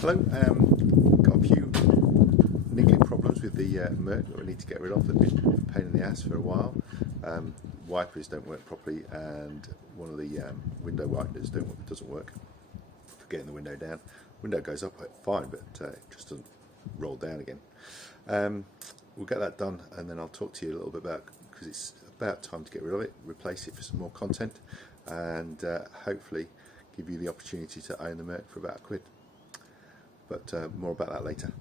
Hello, got a few niggling problems with the Merc that we need to get rid of. They've been a pain in the ass for a while. Wipers don't work properly, and one of the window wipers doesn't work for getting the window down. Window goes up fine, but it just doesn't roll down again. We'll get that done, and then I'll talk to you a little bit about, because it's about time to get rid of it, replace it for some more content, and hopefully give you the opportunity to own the Merc for about £1. But more about that later.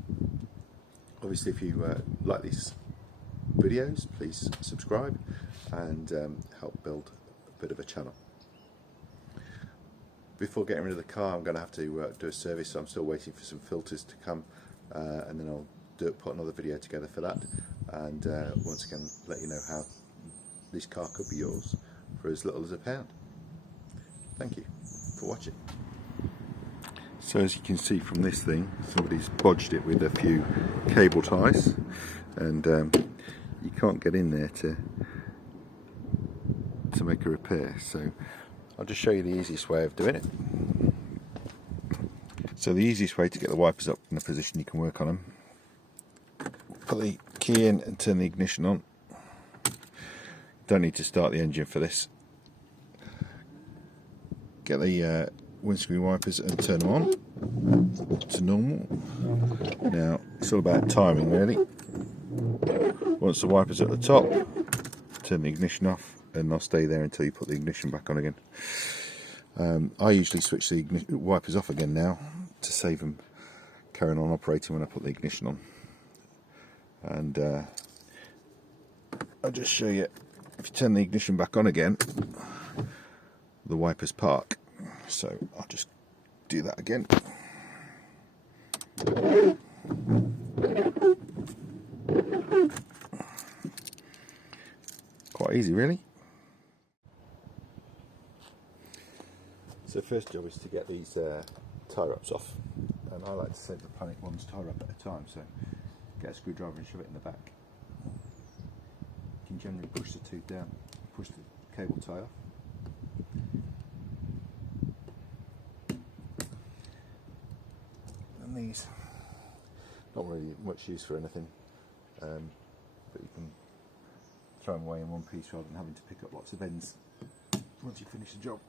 Obviously, if you like these videos, please subscribe and help build a bit of a channel. Before getting rid of the car, I'm going to have to do a service, so I'm still waiting for some filters to come, and then I'll put another video together for that, and once again let you know how this car could be yours for as little as £1. Thank you for watching. So as you can see from this thing, somebody's bodged it with a few cable ties, and you can't get in there to make a repair. So I'll just show you the easiest way of doing it. So the easiest way to get the wipers up in a position you can work on them: put the key in and turn the ignition on. Don't need to start the engine for this. Get the windscreen wipers and turn them on to normal. Now it's all about timing really. Once the wipers are at the top, turn the ignition off, and they'll stay there until you put the ignition back on again. I usually switch the wipers off again now to save them carrying on operating when I put the ignition on. And I'll just show you, if you turn the ignition back on again, the wipers park. So I'll just do that again. Quite easy really. So first job is to get these tie wraps off, and I like to set the panic ones tie wrap at a time, so get a screwdriver and shove it in the back. You can generally push the tooth down, push the cable tie off. And these, not really much use for anything, but you can throw them away in one piece rather than having to pick up lots of ends once you finish the job.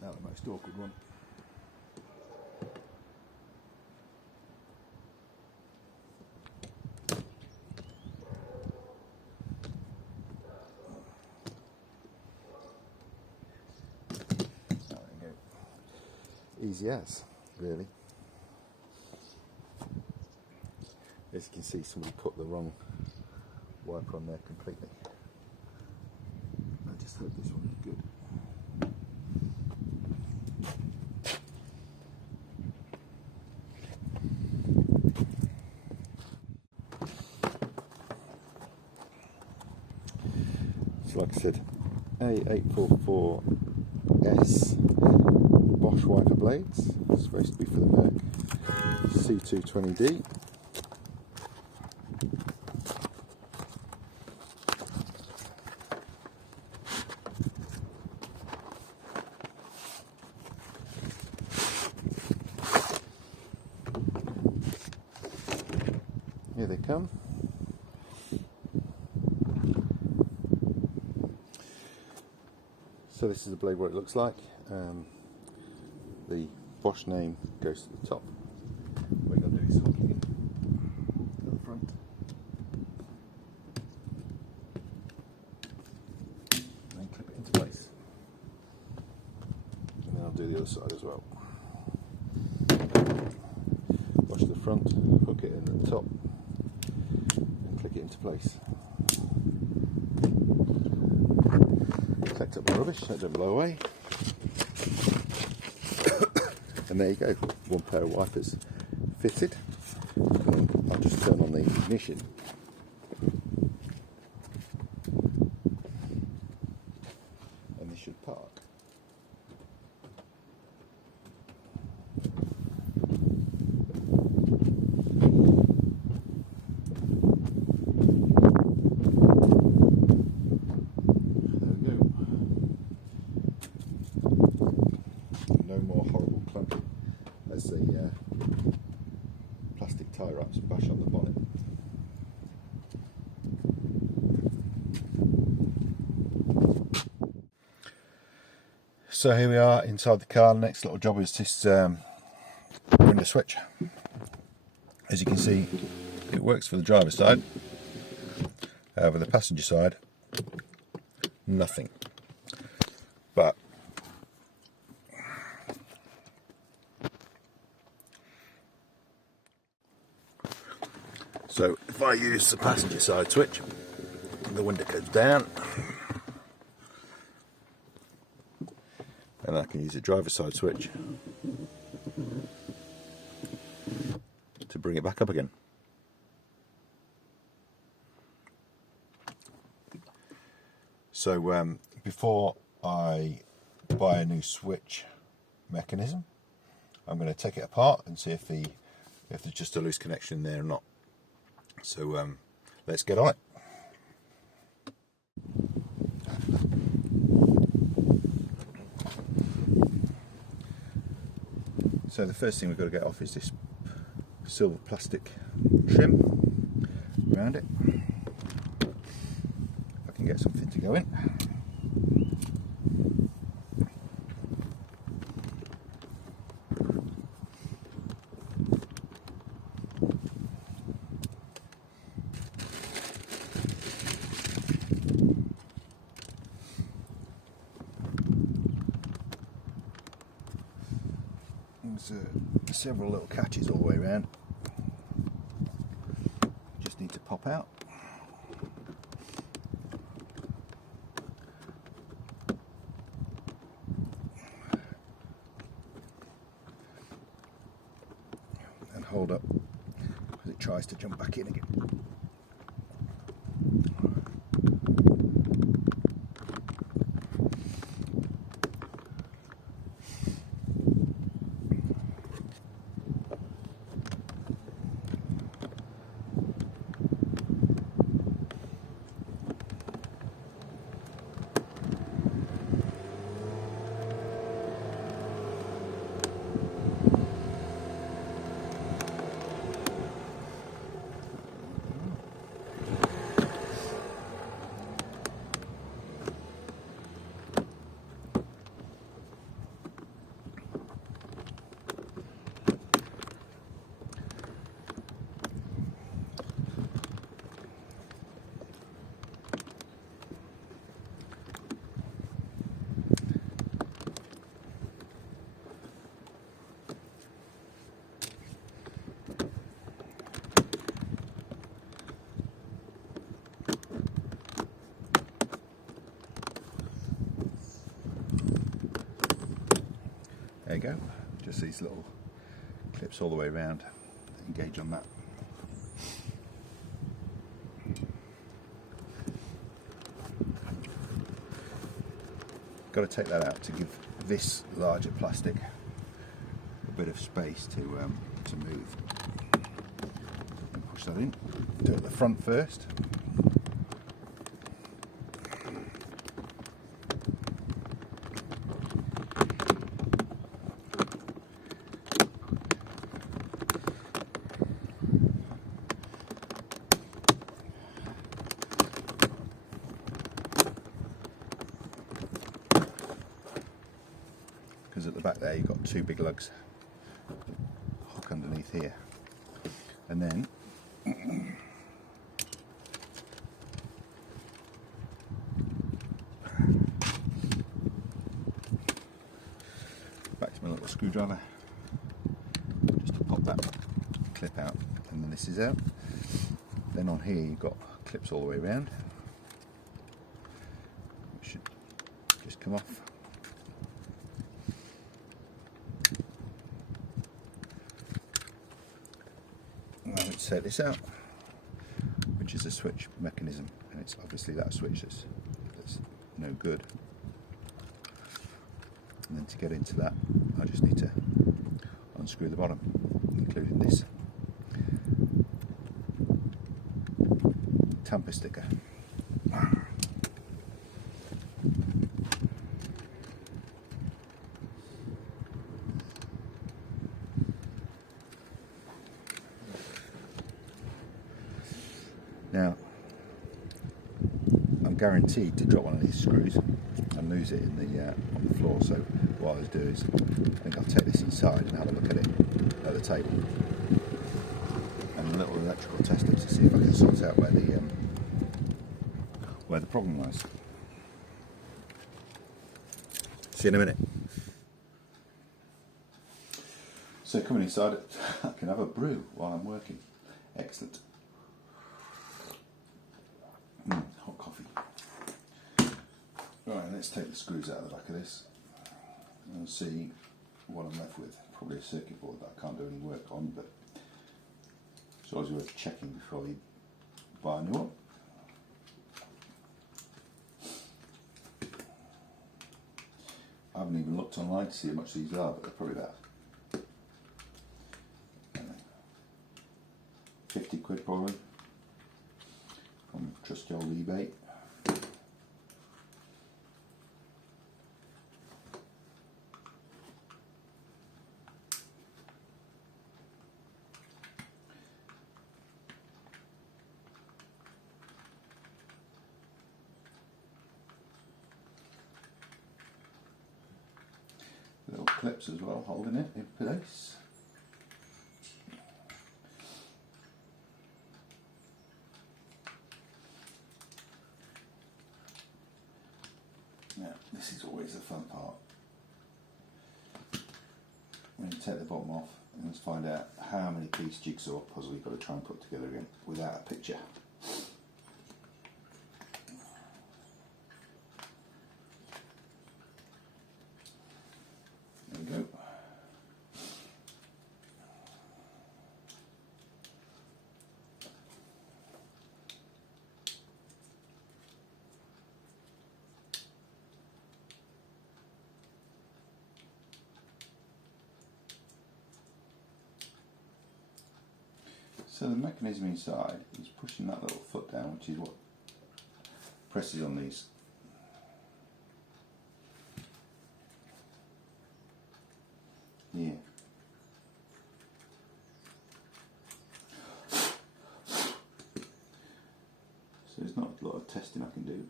Now the most awkward one. There we go. Easy as, really. As you can see, somebody put the wrong wiper on there completely. I just hope this one is good. So like I said, A844S Bosch wiper blades. It's supposed to be for the Merc C220D. Here they come. So this is the blade, what it looks like. The Bosch name goes to the top. What you've got to do is hook it in to the front. And then clip it into place. And then I'll do the other side as well. Bosch to the front, hook it in at the top, and click it into place. Collect up my rubbish, so it don't blow away. And there you go, one pair of wipers fitted. I'll just turn on the ignition. And this should park. No more horrible clunking as the plastic tie wraps bash on the bonnet. So here we are inside the car. The next little job is this window switch. As you can see, it works for the driver's side. For the passenger side, nothing. But so if I use the passenger side switch, the window goes down, and I can use the driver's side switch to bring it back up again. So before I buy a new switch mechanism, I'm going to take it apart and see if there's just a loose connection there or not. So let's get on it. So the first thing we've got to get off is this silver plastic trim around it. If I can get something to go in. There's several little catches all the way around. Just need to pop out. And hold up as it tries to jump back in again. There you go, just these little clips all the way around. Engage on that. Got to take that out to give this larger plastic a bit of space to move. And push that in. Do it at the front first. Because at the back there you've got two big lugs hook underneath here, and then back to my little screwdriver just to pop that clip out, and then this is out. Then on here you've got clips all the way around, which should just come off. take this out, which is a switch mechanism, and it's obviously that switch that's no good. And then to get into that, I just need to unscrew the bottom, including this tamper sticker. Now, I'm guaranteed to drop one of these screws and lose it in the on the floor. So what I'll do is, I think I'll take this inside and have a look at it at the table, and a little electrical tester to see if I can sort out where the problem lies. See you in a minute. So coming inside, I can have a brew while I'm working. Excellent. Hot coffee. Right, let's take the screws out of the back of this and see what I'm left with. Probably a circuit board that I can't do any work on, but it's always worth checking before you buy a new one. I haven't even looked online to see how much these are, but they're probably about 50 quid probably from trusty old eBay. Little clips as well, holding it in place. Now, this is always the fun part. When you take the bottom off, and let's find out how many piece jigsaw puzzle you've got to try and put together again without a picture. There we go. So the mechanism inside is pushing that little foot down, which is what presses on these. Here. So there's not a lot of testing I can do.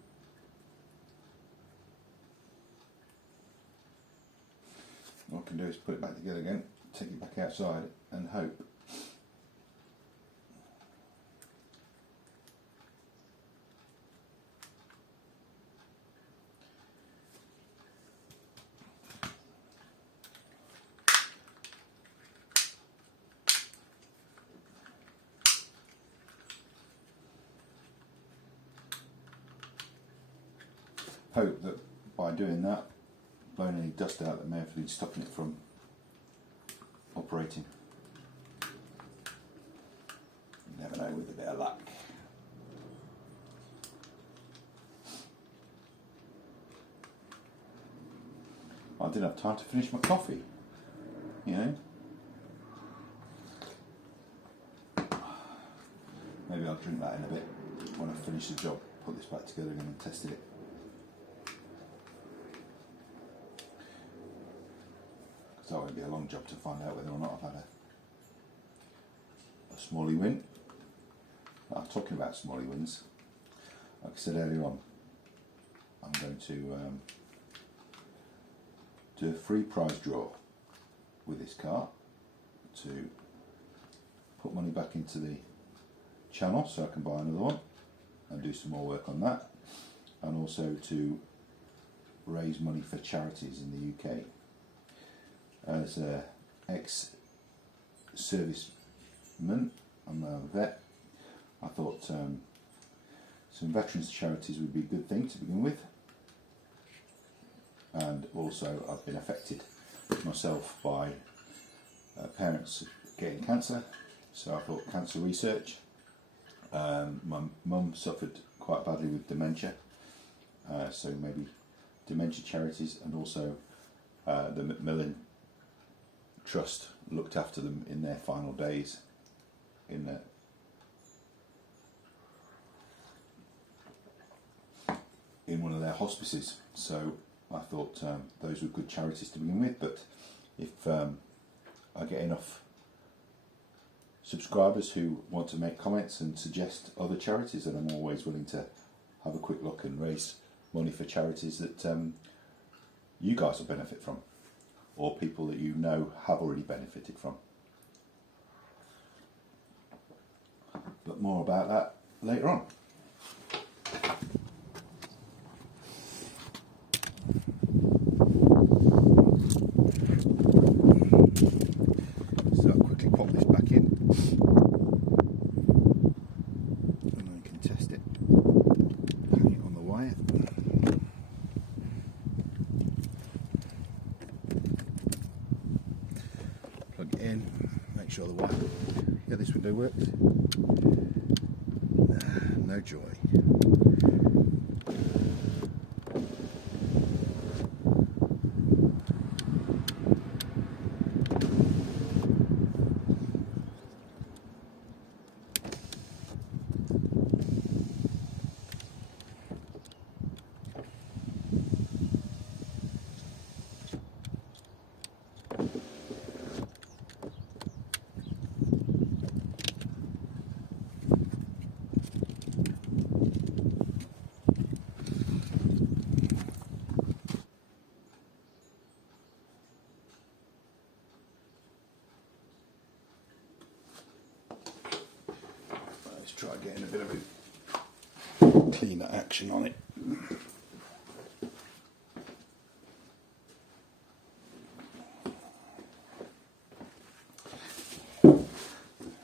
What I can do is put it back together again, take it back outside and hope that by doing that, blowing any dust out that may have been stopping it from operating. You never know with a bit of luck. I didn't have time to finish my coffee, you know. Maybe I'll drink that in a bit when I finish the job, put this back together again and tested it. So it won't be a long job to find out whether or not I've had a smally win. I'm talking about smally wins. Like I said earlier on, I'm going to do a free prize draw with this car to put money back into the channel so I can buy another one and do some more work on that, and also to raise money for charities in the UK. As an ex-serviceman, I'm a vet, I thought some veterans charities would be a good thing to begin with, and also I've been affected myself by parents getting cancer, So I thought cancer research. My mum suffered quite badly with dementia, so maybe dementia charities, and also the Macmillan Trust looked after them in their final days in one of their hospices. So I thought those were good charities to begin with, but if I get enough subscribers who want to make comments and suggest other charities, then I'm always willing to have a quick look and raise money for charities that you guys will benefit from, or people that you know have already benefited from. But more about that later on. So I'll quickly pop this back in and I can test it. Hang it on the wire. Plug it in, make sure the wire, yeah, this window works. No joy. Let's try getting a bit of a cleaner action on it.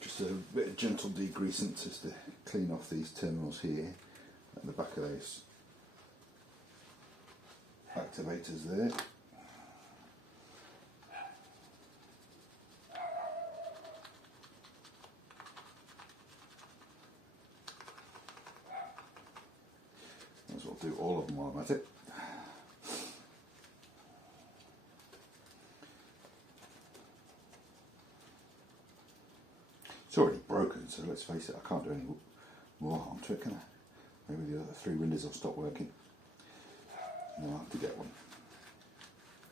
Just a bit of gentle degreasing just to clean off these terminals here at the back of those activators there. Might as well do all of them while I'm at it. It's already broken, so let's face it, I can't do any more harm to it, can I? Maybe the other 3 windows will stop working. And I'll have to get one.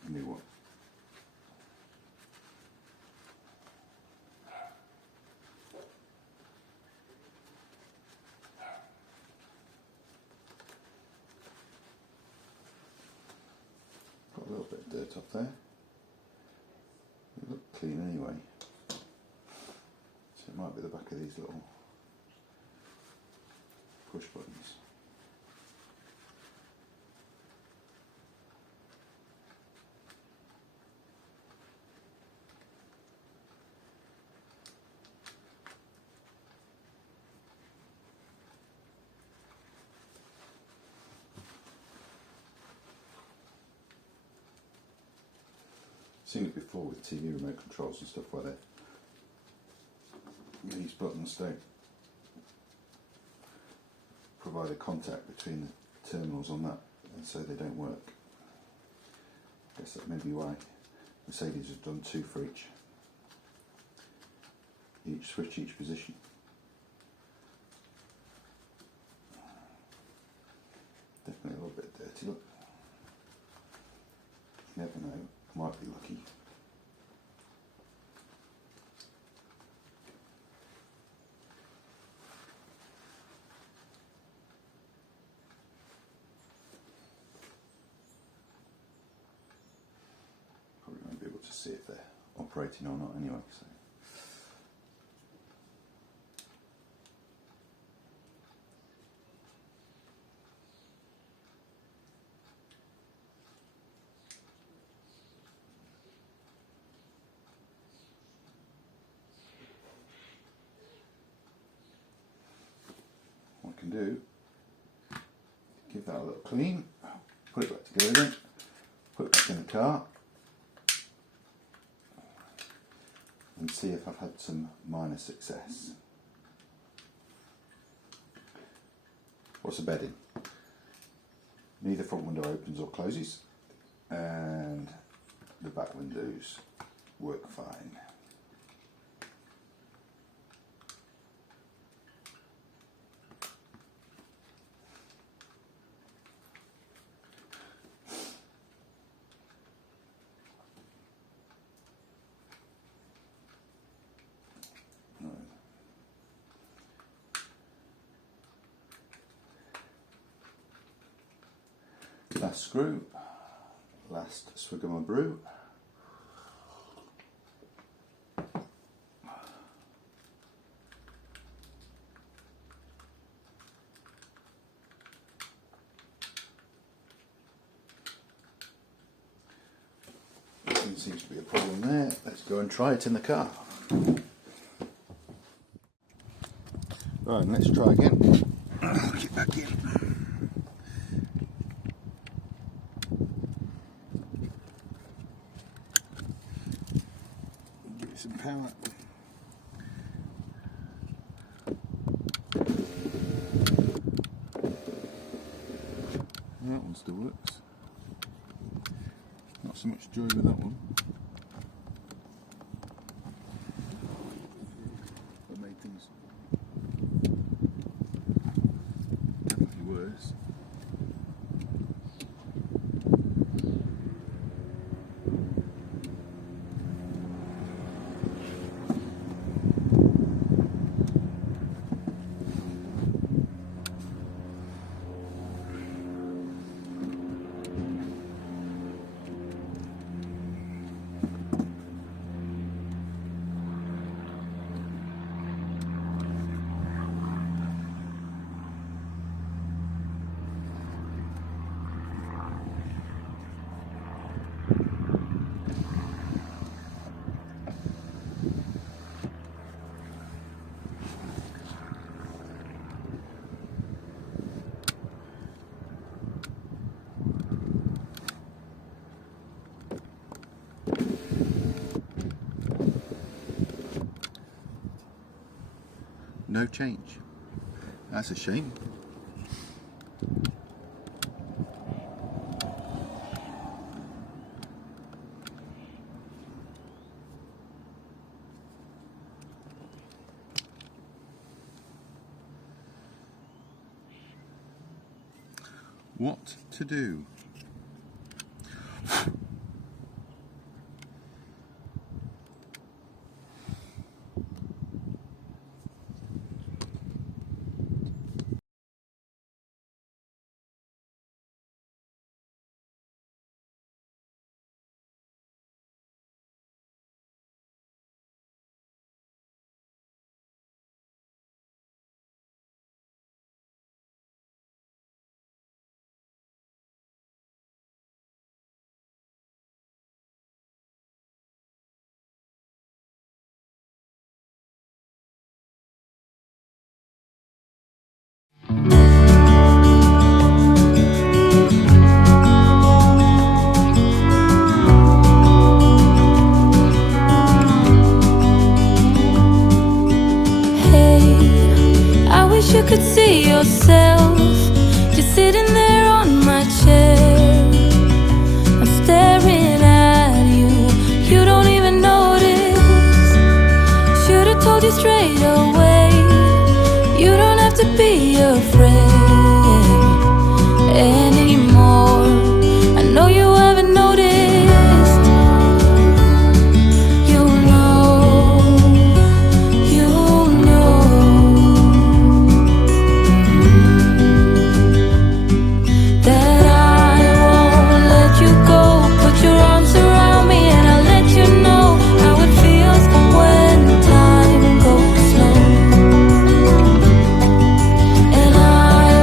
A new one. Got a little bit of dirt up there. They look clean anyway. So it might be the back of these little push buttons. Seen it before with TV remote controls and stuff where these buttons don't provide a contact between the terminals on that, and so they don't work. I guess that may be why Mercedes has done 2 for each switch, each position. Definitely a little bit dirty, look. You never know, might be lucky. Probably won't be able to see if they're operating or not anyway. So. What I can do, give that a little clean, put it back together again, put it back in the car, and see if I've had some minor success. What's the bedding? Neither front window opens or closes, and the back windows work fine. Last screw, last swig of my brew. Nothing seems to be a problem there. Let's go and try it in the car. Right, let's try again. Lock it back in. Some power. That one still works. Not so much joy with that one. That made things definitely worse. No change. That's a shame. What to do? You could see yourself just sitting there on my chair. I'm staring at you, you don't even notice. Should've told you straight away, you don't have to be afraid anymore. I know you haven't noticed. And I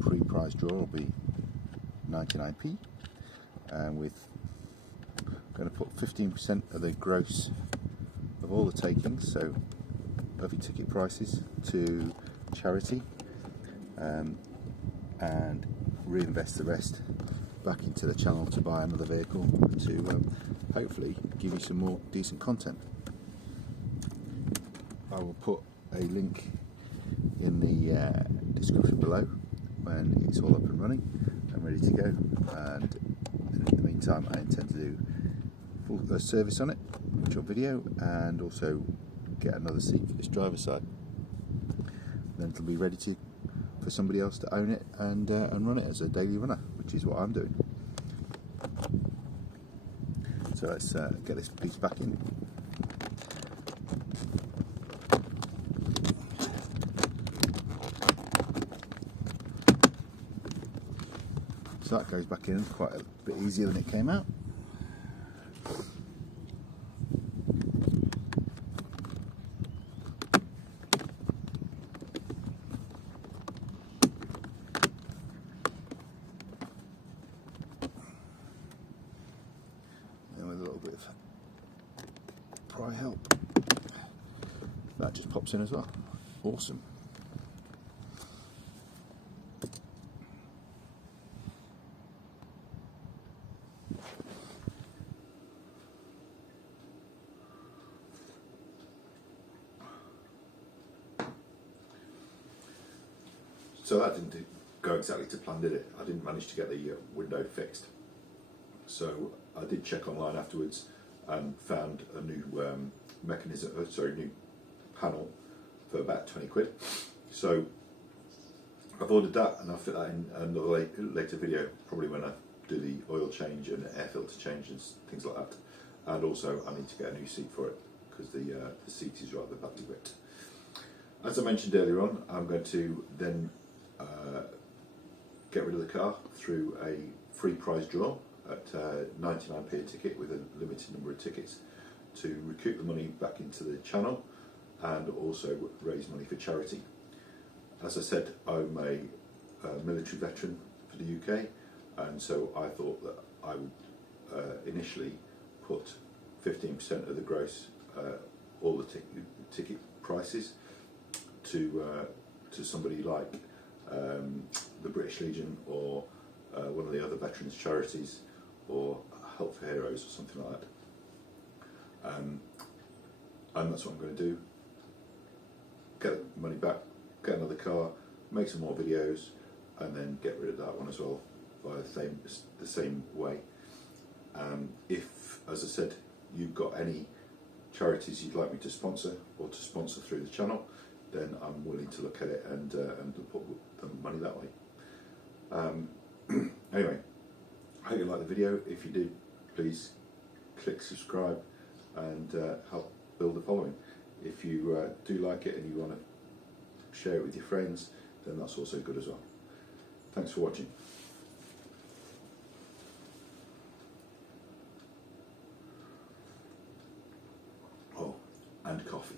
pre-prize draw will be 99p, and with going to put 15% of the gross of all the takings, so of your ticket prices, to charity, and reinvest the rest back into the channel to buy another vehicle to hopefully give you some more decent content. I will put a link in the description below when it's all up and running and ready to go, and in the meantime I intend to do full service on it, short video, and also get another seat for this driver's side. Then it'll be ready for somebody else to own it and run it as a daily runner, which is what I'm doing. So let's get this piece back in. So that goes back in quite a bit easier than it came out. And with a little bit of pry help, that just pops in as well. Awesome. So that didn't go exactly to plan, did it? I didn't manage to get the window fixed. So I did check online afterwards and found a new new panel for about 20 quid. So I've ordered that, and I'll fit that in another later video, probably when I do the oil change and air filter change and things like that. And also I need to get a new seat for it because the seat is rather badly ripped. As I mentioned earlier on, I'm going to then get rid of the car through a free prize draw at 99p a ticket with a limited number of tickets to recoup the money back into the channel and also raise money for charity. As I said, I'm a military veteran for the UK, and so I thought that I would initially put 15% of the gross, all the ticket prices, to somebody like the British Legion or one of the other veterans charities, or Help for Heroes or something like that. And that's what I'm going to do. Get the money back, get another car, make some more videos, and then get rid of that one as well by the same way. If, as I said, you've got any charities you'd like me to sponsor or to sponsor through the channel, then I'm willing to look at it and put the money that way. Anyway, I hope you liked the video. If you did, please click subscribe and help build the following. If you do like it and you want to share it with your friends, then that's also good as well. Thanks for watching. Oh, and coffee.